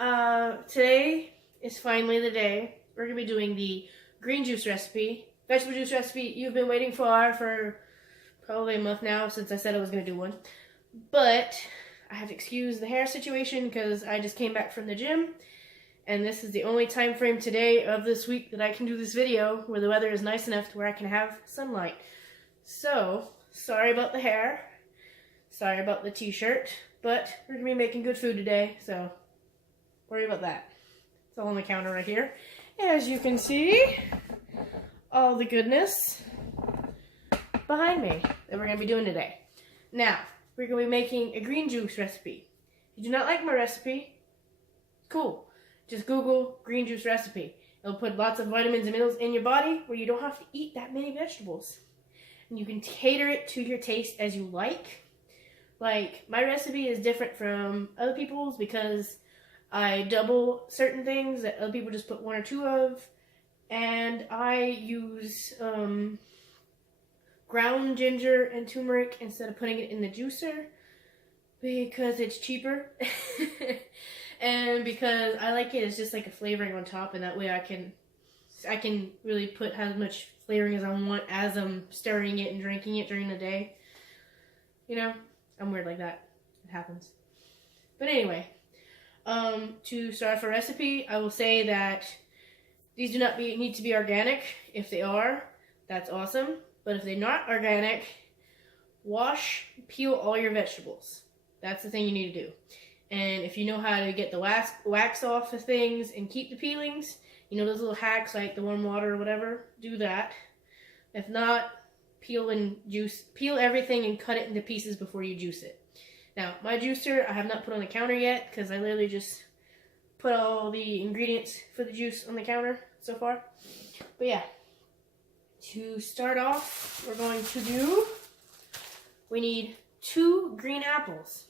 Today is finally the day. We're going to be doing the green juice recipe, vegetable juice recipe you've been waiting for probably a month now since I said I was going to do one. But I have to excuse the hair situation because I just came back from the gym. And this is the only time frame today of this week that I can do this video where the weather is nice enough to where I can have sunlight. So, sorry about the hair. Sorry about the t-shirt. But we're going to be making good food today, so worry about that. It's all on the counter right here. As you can see, all the goodness behind me that we're going to be doing today. Now, we're going to be making a green juice recipe. If you do not like my recipe, cool. Just Google green juice recipe. It'll put lots of vitamins and minerals in your body where you don't have to eat that many vegetables. And you can cater it to your taste as you like. Like, my recipe is different from other people's because I double certain things that other people just put one or two of. And I use ground ginger and turmeric instead of putting it in the juicer because it's cheaper. And because I like it as just like a flavoring on top, and that way I can really put as much flavoring as I want as I'm stirring it and drinking it during the day. You know, I'm weird like that. It happens. But anyway, to start off a recipe, I will say that these do not need to be organic. If they are, that's awesome. But if they're not organic, wash, peel all your vegetables. That's the thing you need to do. And if you know how to get the wax off of things and keep the peelings, you know those little hacks like the warm water or whatever, do that. If not, peel everything and cut it into pieces before you juice it. Now, my juicer I have not put on the counter yet because I literally just put all the ingredients for the juice on the counter so far. But yeah, to start off, we need 2 green apples.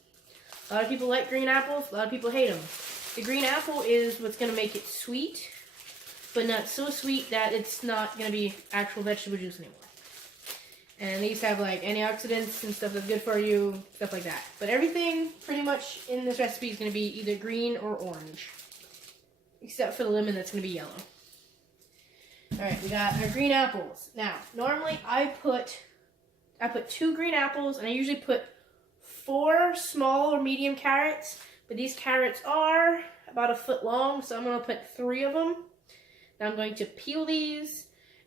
A lot of people like green apples, a lot of people hate them. The green apple is what's going to make it sweet, but not so sweet that it's not going to be actual vegetable juice anymore. And these have like antioxidants and stuff that's good for you, stuff like that. But everything pretty much in this recipe is going to be either green or orange, except for the lemon that's going to be yellow. Alright, we got our green apples. Now, normally I put 2 green apples, and I usually put 4 small or medium carrots, but these carrots are about a foot long, so I'm going to put 3 of them. Now I'm going to peel these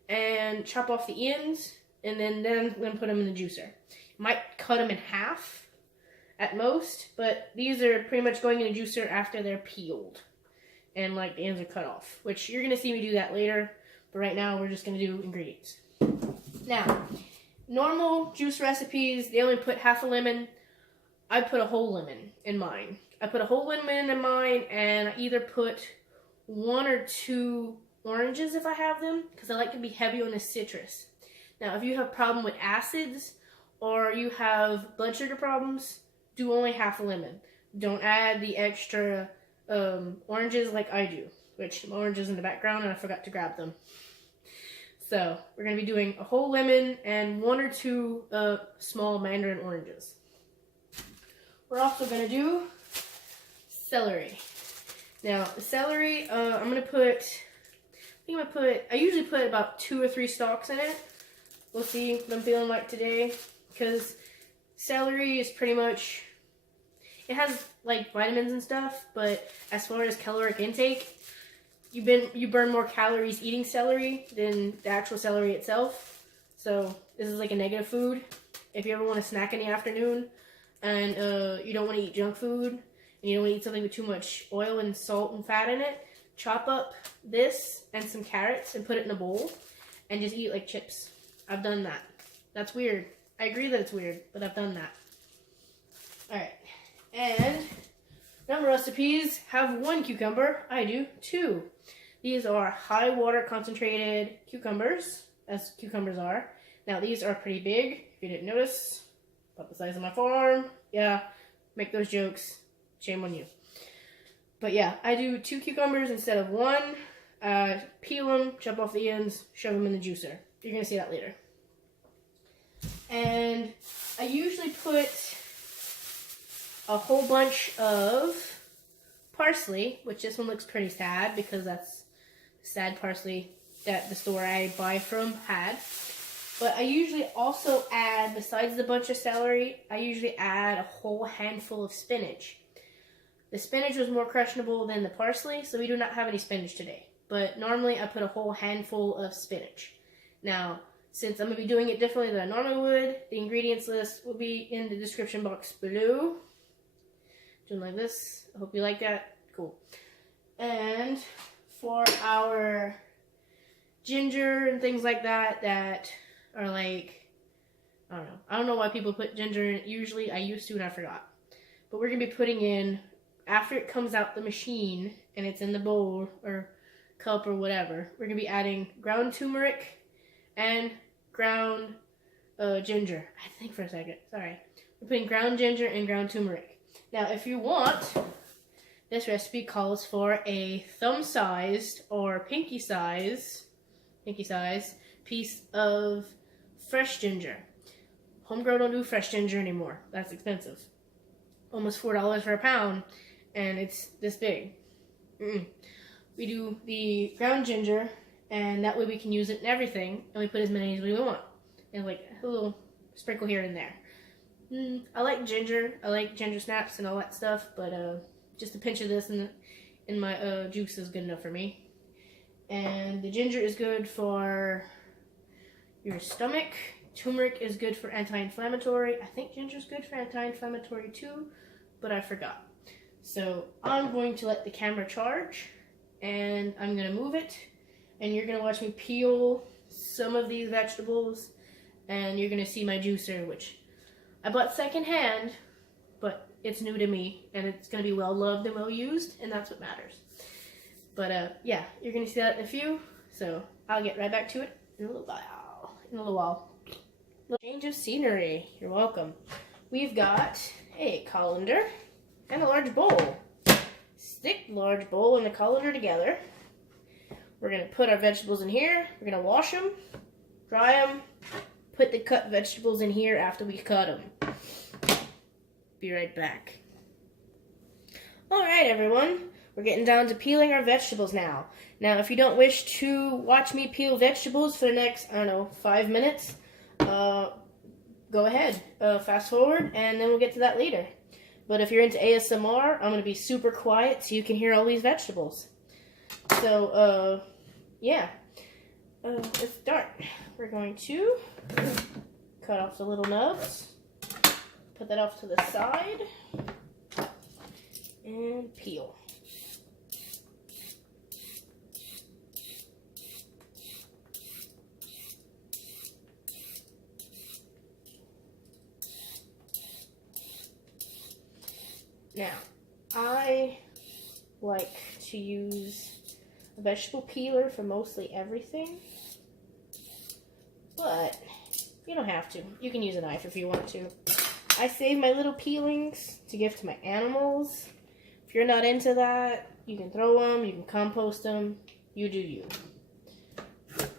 and chop off the ends, and then I'm going to put them in the juicer. Might cut them in half at most, but these are pretty much going in the juicer after they're peeled and like the ends are cut off, which you're going to see me do that later, but right now we're just going to do ingredients. Now, normal juice recipes, they only put half a lemon. I put a whole lemon in mine. I put a whole lemon in mine, and I either put 1 or 2 oranges if I have them, because I like to be heavy on the citrus. Now, if you have a problem with acids, or you have blood sugar problems, do only half a lemon. Don't add the extra oranges like I do, which my orange is in the background, and I forgot to grab them. So, we're going to be doing a whole lemon and 1 or 2 small mandarin oranges. We're also going to do celery. Now, the celery, I usually put about 2 or 3 stalks in it. We'll see what I'm feeling like today, because celery is pretty much, it has like vitamins and stuff, but as far as caloric intake, you burn more calories eating celery than the actual celery itself. So this is like a negative food. If you ever want to snack in the afternoon, and you don't want to eat junk food, and you don't want to eat something with too much oil and salt and fat in it, chop up this and some carrots and put it in a bowl and just eat like chips. I've done that. That's weird. I agree that it's weird, but I've done that. Alright. And number recipes have 1 cucumber. I do 2. These are high water concentrated cucumbers, as cucumbers are. Now these are pretty big, if you didn't notice. About the size of my forearm. Yeah, make those jokes. Shame on you. But yeah, I do 2 cucumbers instead of 1. Peel them, chop off the ends, shove them in the juicer. You're going to see that later. And I usually put a whole bunch of parsley, which this one looks pretty sad because that's sad parsley that the store I buy from had. But I usually also add, besides the bunch of celery, I usually add a whole handful of spinach. The spinach was more crushable than the parsley, so we do not have any spinach today. But normally I put a whole handful of spinach. Now, since I'm going to be doing it differently than I normally would, the ingredients list will be in the description box below. Doing like this. I hope you like that. Cool. And for our ginger and things like that that are like, I don't know. I don't know why people put ginger in it usually. I used to and I forgot. But we're going to be putting in, after it comes out the machine and it's in the bowl or cup or whatever, we're going to be adding ground turmeric and ground ginger. I had to think for a second. Sorry. We're putting ground ginger and ground turmeric. Now, if you want, this recipe calls for a thumb-sized or pinky-size piece of fresh ginger. Homegrown don't do fresh ginger anymore. That's expensive. Almost $4 for a pound, and it's this big. We do the ground ginger, and that way we can use it in everything, and we put as many as we want. And like a little sprinkle here and there. I like ginger. I like ginger snaps and all that stuff, but just a pinch of this in my juice is good enough for me. And the ginger is good for your stomach. Turmeric is good for anti-inflammatory. I think ginger is good for anti-inflammatory too, but I forgot. So I'm going to let the camera charge, and I'm going to move it, and you're going to watch me peel some of these vegetables, and you're going to see my juicer, which I bought secondhand, but it's new to me, and it's going to be well loved and well used, and that's what matters. But yeah, you're going to see that in a few, so I'll get right back to it in a little while. Change of scenery. You're welcome. We've got a colander and a large bowl. Stick the large bowl and the colander together. We're going to put our vegetables in here. We're going to wash them, dry them, put the cut vegetables in here after we cut them. Be right back. Alright everyone, we're getting down to peeling our vegetables now. Now if you don't wish to watch me peel vegetables for the next, 5 minutes, go ahead, fast forward, and then we'll get to that later. But if you're into ASMR, I'm going to be super quiet so you can hear all these vegetables. So, yeah, let's start. We're going to cut off the little nubs, put that off to the side, and peel. Now, I like to use a vegetable peeler for mostly everything, but you don't have to. You can use a knife if you want to. I save my little peelings to give to my animals. If you're not into that, you can throw them, you can compost them, you do you.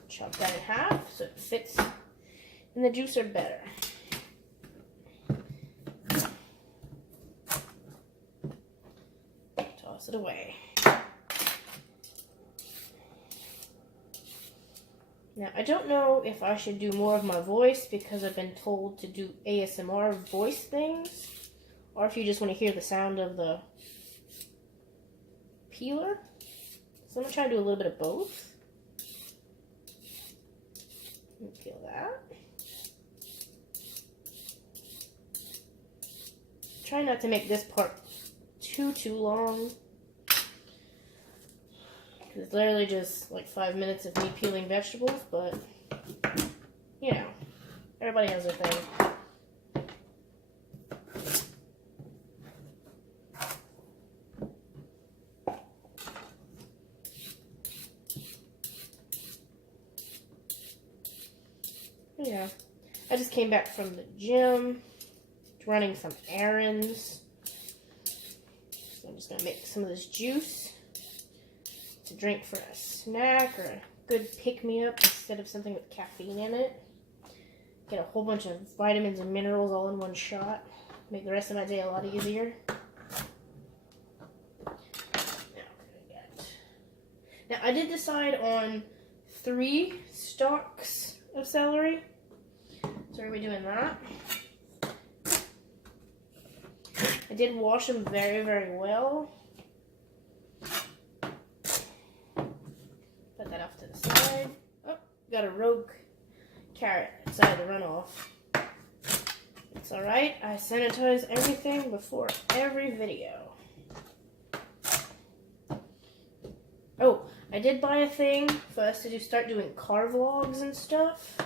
Chop that in half so it fits in the juicer better. Toss it away. Now, I don't know if I should do more of my voice because I've been told to do ASMR voice things, or if you just want to hear the sound of the peeler. So I'm going to try to do a little bit of both. Peel that. Try not to make this part too long. It's literally just like 5 minutes of me peeling vegetables, but, you know, everybody has their thing. Yeah, I just came back from the gym, running some errands. So I'm just going to make some of this juice to drink for a snack or a good pick-me-up instead of something with caffeine in it. Get a whole bunch of vitamins and minerals all in one shot. Make the rest of my day a lot easier. Now, I did decide on 3 stalks of celery. So we're doing that. I did wash them very, very well. Put that off to the side. Oh, got a rogue carrot inside the runoff. It's alright. I sanitize everything before every video. Oh, I did buy a thing for us to start doing car vlogs and stuff,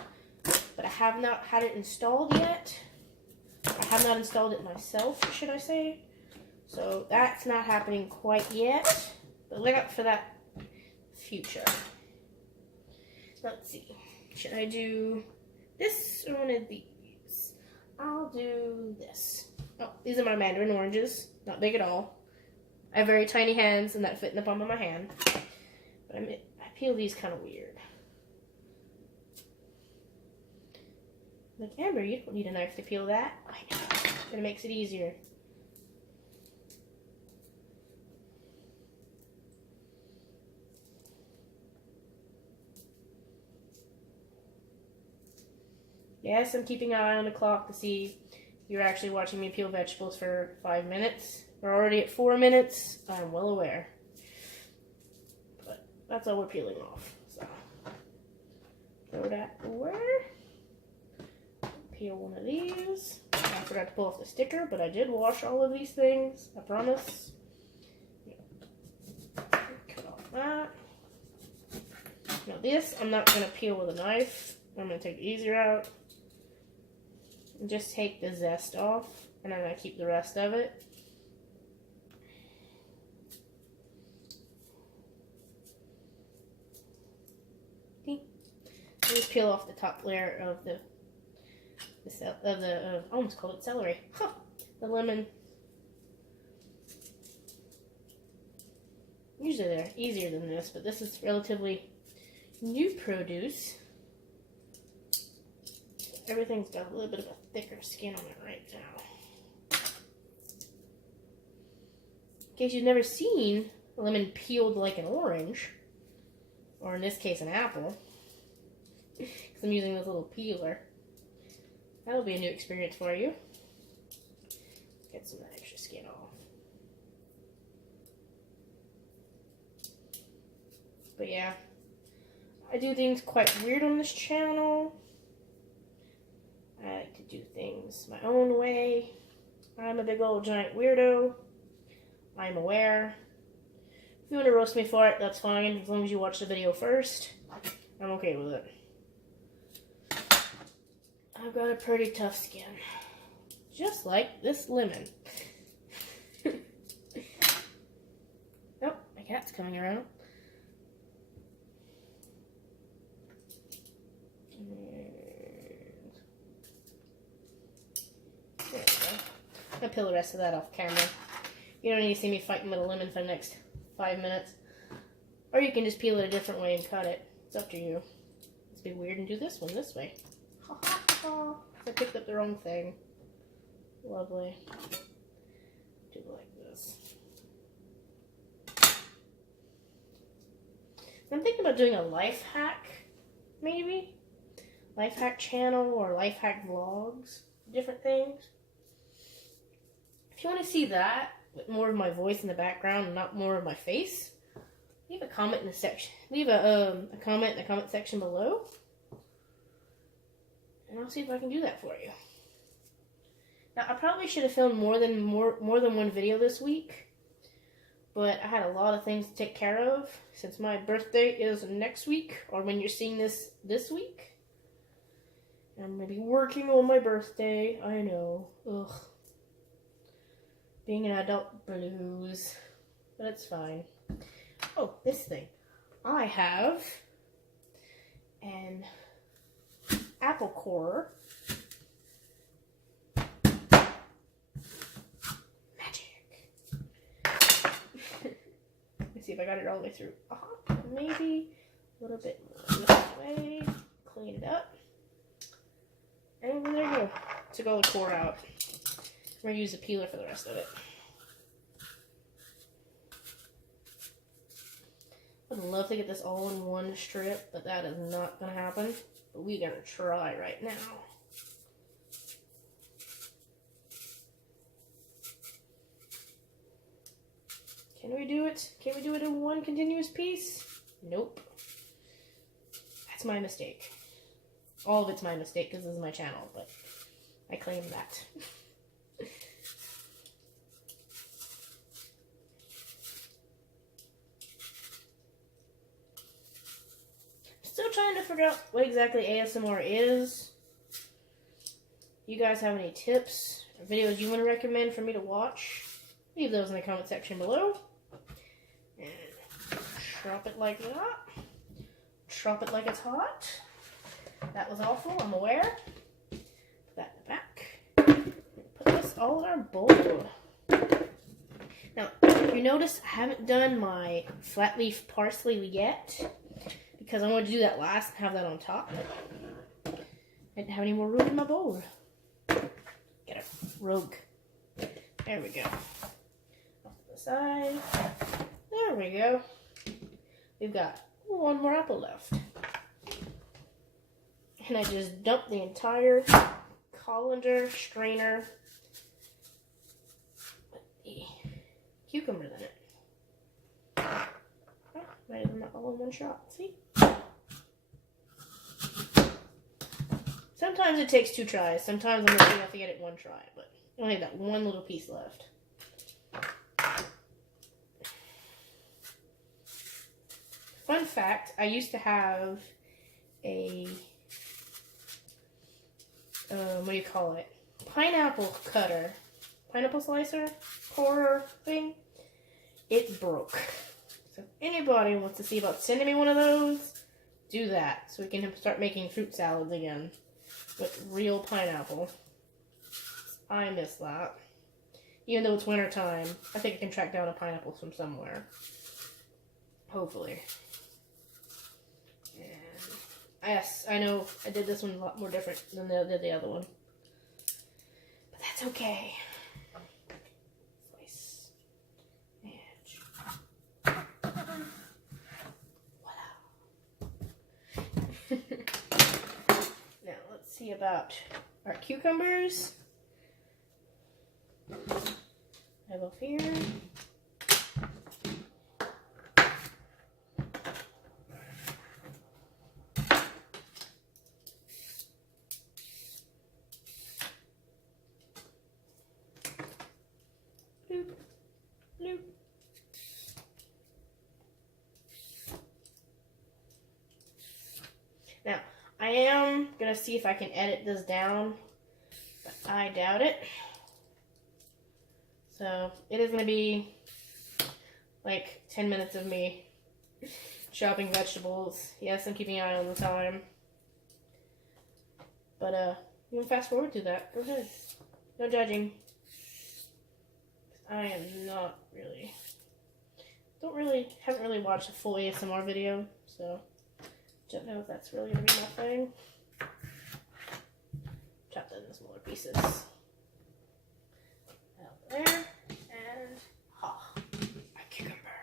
but I have not had it installed yet. I have not installed it myself, should I say. So that's not happening quite yet, but look out for that future. Let's see. Should I do this or one of these? I'll do this. Oh, these are my mandarin oranges. Not big at all. I have very tiny hands and that fit in the palm of my hand. But I peel these kind of weird. Like, Amber, you don't need a knife to peel that. I know. But it makes it easier. Yes, I'm keeping an eye on the clock to see if you're actually watching me peel vegetables for 5 minutes. We're already at 4 minutes. I'm well aware. But that's all we're peeling off. So, throw that away. Peel one of these. I forgot to pull off the sticker, but I did wash all of these things. I promise. Cut off that. Now this, I'm not going to peel with a knife. I'm going to take the easier out. And just take the zest off. And then I keep the rest of it. Just peel off the top layer of the I almost called it celery. Huh, the lemon. Usually they're easier than this, but this is relatively new produce. Everything's got a little bit of a thicker skin on it right now. In case you've never seen a lemon peeled like an orange, or in this case an apple, because I'm using this little peeler. That'll be a new experience for you. Get some of that extra skin off. But yeah, I do things quite weird on this channel. I like to do things my own way. I'm a big old giant weirdo. I'm aware. If you want to roast me for it, that's fine. As long as you watch the video first, I'm okay with it. I've got a pretty tough skin. Just like this lemon. Oh, my cat's coming around. There we go. I'll peel the rest of that off camera. You don't need to see me fighting with a lemon for the next 5 minutes. Or you can just peel it a different way and cut it. It's up to you. Let's be weird and do this one this way. Oh, I picked up the wrong thing. Lovely. Do it like this. I'm thinking about doing a life hack, maybe. Life hack channel or life hack vlogs. Different things. If you want to see that with more of my voice in the background and not more of my face, leave a comment in the section. Leave a comment in the comment section below. And I'll see if I can do that for you. Now, I probably should have filmed more than one video this week, but I had a lot of things to take care of since my birthday is next week, or when you're seeing this week. And I'm going to be working on my birthday. I know. Ugh. Being an adult blues. But it's fine. Oh, this thing. I have an apple core. Magic. Let's see if I got it all the way through. Maybe a little bit more this way. Clean it up. And there you go. Took all the core out. We're going to use a peeler for the rest of it. would love to get this all in one strip, but that is not going to happen. But we're going to try right now. Can we do it? Can we do it in one continuous piece? Nope. That's my mistake. All of it's my mistake because this is my channel, but I claim that. Still trying to figure out what exactly ASMR is. You guys have any tips or videos you want to recommend for me to watch? Leave those in the comment section below. And drop it like that. Drop it like it's hot. That was awful, I'm aware. Put that in the back. Put this all in our bowl. Now, if you notice, I haven't done my flat leaf parsley yet, because I wanted to do that last and have that on top. I didn't have any more room in my bowl. Get a rogue. There we go. Off to the side. There we go. We've got one more apple left. And I just dumped the entire colander strainer with the cucumbers in it. Oh, might have not all in one shot. See? Sometimes it takes 2 tries. Sometimes I'm lucky enough to get it 1 try, but I only got one little piece left. Fun fact, I used to have a, what do you call it? Pineapple cutter. Pineapple slicer? Corer thing? It broke. So if anybody wants to see about sending me one of those, do that. So we can start making fruit salads again. With real pineapple. I miss that. Even though it's winter time, I think I can track down a pineapple from somewhere. Hopefully. And yes, I know I did this one a lot more different than I did the other one. But that's okay. Slice. Edge. Voila. Now, let's see about our cucumbers. I have off here. Bloop, bloop. Now, I am going to see if I can edit this down, but I doubt it. So, it is going to be like 10 minutes of me chopping vegetables. Yes, I'm keeping an eye on the time. But, you can fast forward to that. Go ahead. No judging. I am not really, haven't really watched a full ASMR video, so don't know if that's really going to be my thing. Chop that into smaller pieces. Out there, and a cucumber.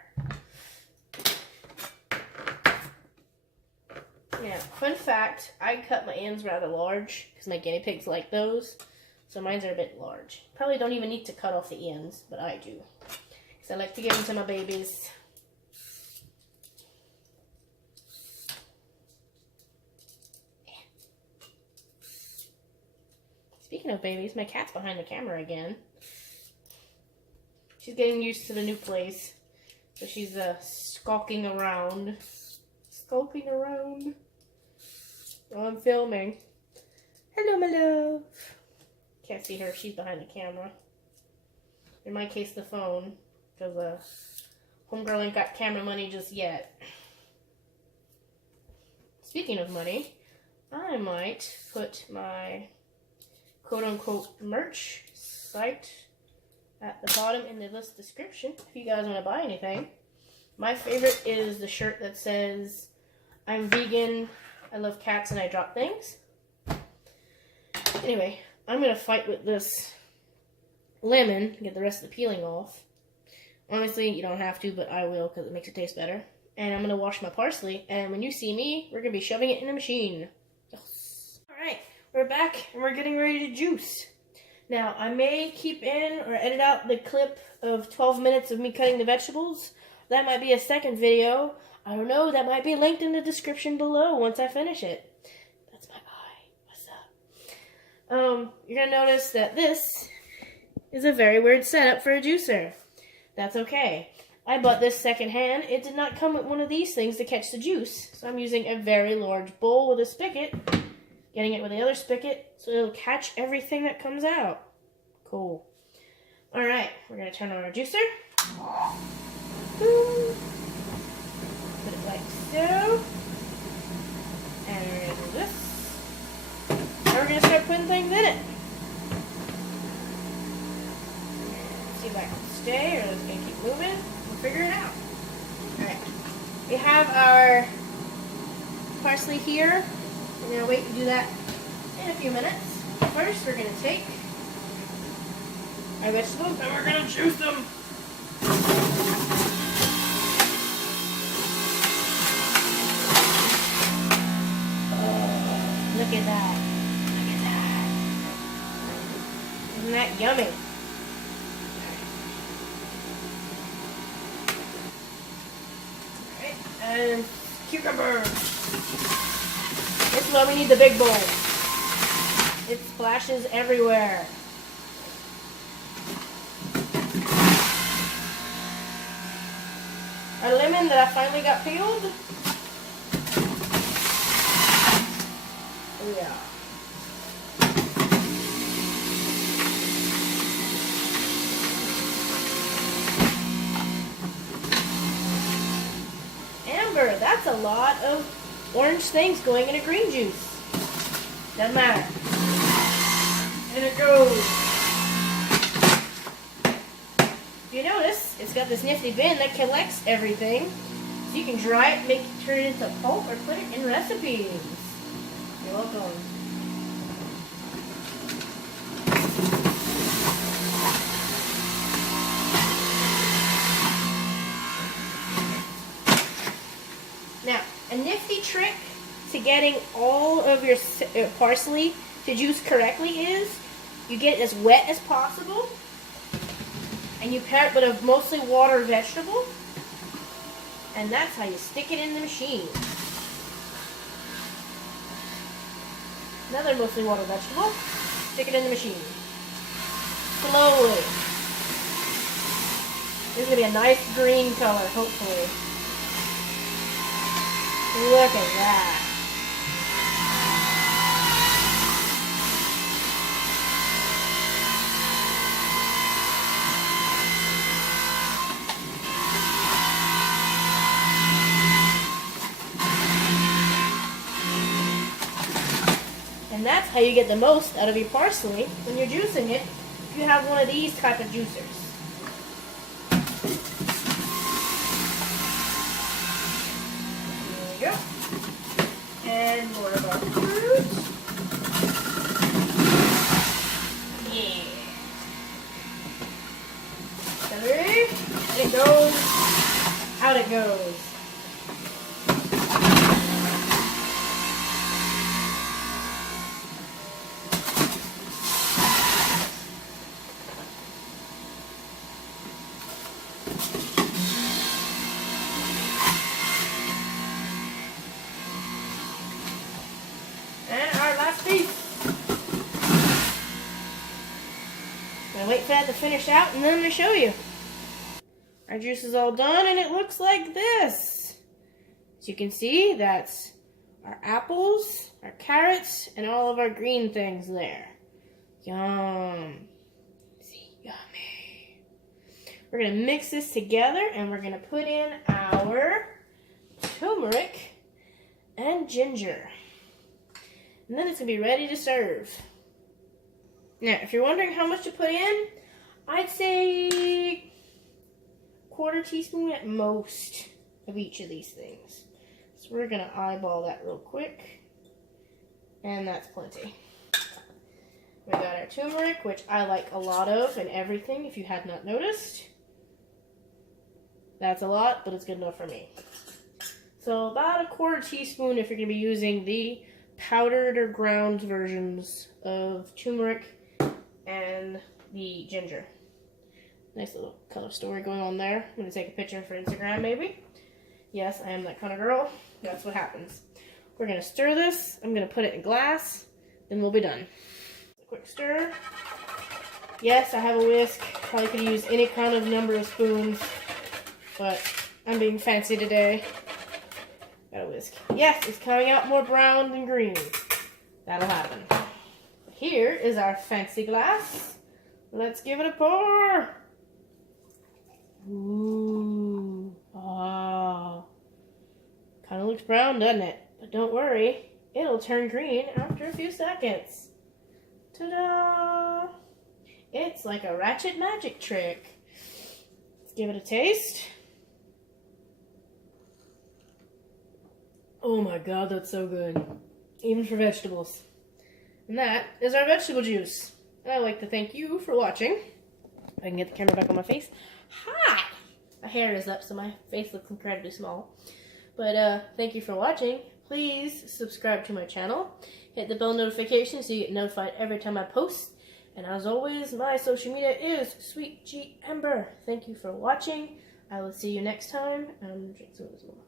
Now, fun fact, I cut my ends rather large, because my guinea pigs like those. So mine's are a bit large. Probably don't even need to cut off the ends, but I do. Because I like to give them to my babies. Speaking of babies, my cat's behind the camera again. She's getting used to the new place. So she's skulking around. Skulking around while I'm filming. Hello, my love. Can't see her, she's behind the camera. In my case, the phone, because homegirl ain't got camera money just yet. Speaking of money, I might put my quote-unquote merch site at the bottom in the list description if you guys want to buy anything. My favorite is the shirt that says, I'm vegan, I love cats, and I drop things. Anyway, I'm going to fight with this lemon, get the rest of the peeling off. Honestly, you don't have to, but I will because it makes it taste better. And I'm gonna wash my parsley, and when you see me, we're gonna be shoving it in the machine. Yes. Alright, we're back and we're getting ready to juice. Now, I may keep in or edit out the clip of 12 minutes of me cutting the vegetables. That might be a second video. I don't know, that might be linked in the description below once I finish it. That's my eye. What's up? You're gonna notice that this is a very weird setup for a juicer. That's okay. I bought this secondhand. It did not come with one of these things to catch the juice. So I'm using a very large bowl with a spigot. Getting it with the other spigot so it'll catch everything that comes out. Cool. Alright, we're going to turn on our juicer. Put it like so. And we're going to do this. Now we're going to start putting things in it. Let's see if I can stay or it's going to keep moving. We'll figure it out. Alright. We have our parsley here. We're going to wait to do that in a few minutes. First, we're going to take our vegetables and we're going to juice them. Oh, look at that. Look at that. Isn't that yummy? Alright, and cucumber. This is why we need the big bowl. It splashes everywhere. Our lemon that I finally got peeled. Oh yeah. Amber, that's a lot of orange things going in a green juice. Doesn't matter. And it goes. If you notice, it's got this nifty bin that collects everything. So you can dry it, turn it into pulp, or put it in recipes. You're welcome. Now, a nifty trick to getting all of your parsley to juice correctly is you get it as wet as possible and you pair it with a mostly water vegetable, and that's how you stick it in the machine. Another mostly water vegetable, stick it in the machine. Slowly. This is going to be a nice green color, hopefully. Look at that. And that's how you get the most out of your parsley when you're juicing it, if you have one of these type of juicers. There we go. And more of our fruit. Yeah. Celery. And it goes, out it goes. And our last piece. I'm gonna wait for that to finish out and then I'm gonna show you. Our juice is all done and it looks like this. As you can see, that's our apples, our carrots, and all of our green things there. Yum. See, yummy. We're gonna mix this together and we're gonna put in our turmeric and ginger. And then it's going to be ready to serve. Now, if you're wondering how much to put in, I'd say 1/4 teaspoon at most of each of these things. So we're going to eyeball that real quick. And that's plenty. We got our turmeric, which I like a lot of and everything, if you had not noticed. That's a lot, but it's good enough for me. So about 1/4 teaspoon if you're going to be using the powdered or ground versions of turmeric and the ginger. Nice little color story going on there. I'm going to take a picture for Instagram maybe. Yes, I am that kind of girl. That's what happens. We're going to stir this. I'm going to put it in glass. Then we'll be done. A quick stir. Yes, I have a whisk. Probably could use any kind of number of spoons. But I'm being fancy today. Got a whisk. Yes, it's coming out more brown than green. That'll happen. Here is our fancy glass. Let's give it a pour. Ooh. Ah. Kind of looks brown, doesn't it? But don't worry. It'll turn green after a few seconds. Ta-da! It's like a ratchet magic trick. Let's give it a taste. Oh my god, that's so good. Even for vegetables. And that is our vegetable juice. And I'd like to thank you for watching. I can get the camera back on my face. Hi! My hair is up, so my face looks incredibly small. But thank you for watching. Please subscribe to my channel. Hit the bell notification so you get notified every time I post. And as always, my social media is Sweet G Ember. Thank you for watching. I will see you next time. And drink some of this more.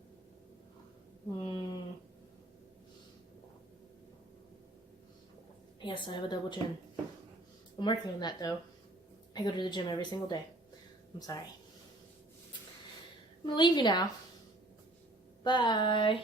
Yes, I have a double chin. I'm working on that though. I go to the gym every single day. I'm sorry. I'm gonna leave you now. Bye.